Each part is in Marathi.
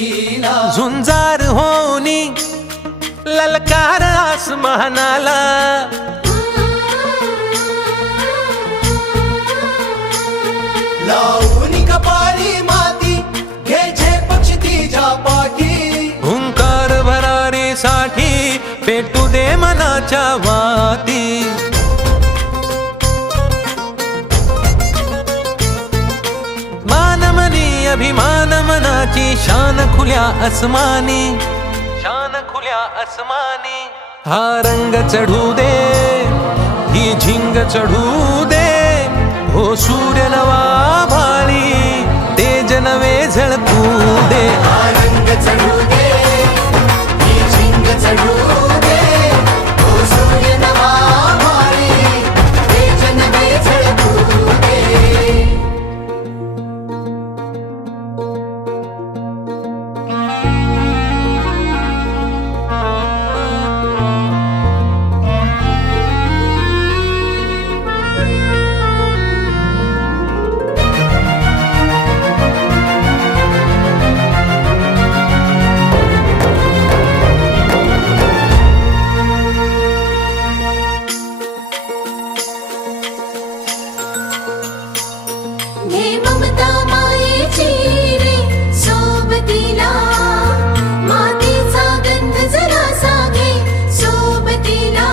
लीला झुंजार होनी ललकार आसमानाला लावून कपाळी माती घे झेप क्षितिजा पाठी हुंकार भरारीसाठी पेटू दे मनाच्या वाती मानमनी अभिमान मनाची शान खुल्या आसमानी शान खुल्या आसमानी हा रंग चढू दे ही झिंग चढू दे हो सूर्य नवा भाळी तेज नवे झळकू दे रंग चढू दे ही झिंग चढू दे ओ सूर्य नवा भाळी तेज नवे झळकू दे घे ममता मायेची रे सोबतीला मातीचा गंध जरासा घे सोबतीला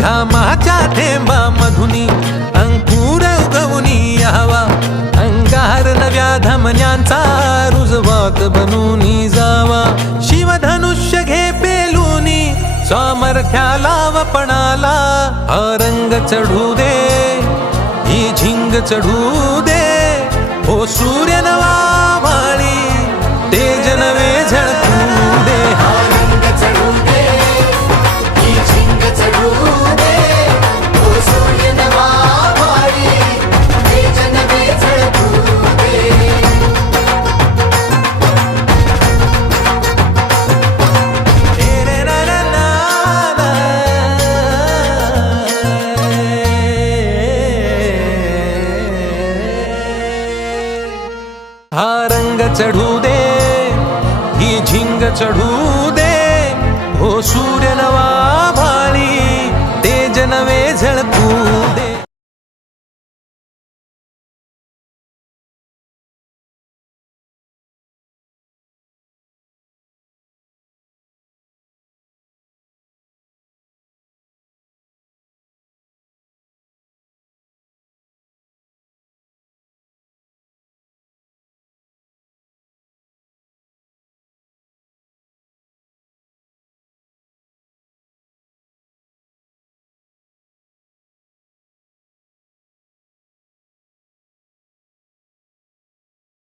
घामाच्या थेंबा मधुनी अंकुर उगवूनी यावा अंगार नव्या धमन्यांचा रुजवात बनूनी जावा शिवधनुष्य घे पेलूनी सामर्थ्याला वपणाला हा रंग चढू दे ही झिंग चढू दे हो सूर्य नवा भाळी तेज नवे झळकू दे रंग चढू दे ही झिंग चढू दे ओ सूर्य नवा भाळी तेज नवे झळकू दे हा रंग चढू दे ही झिंग चढू दे हो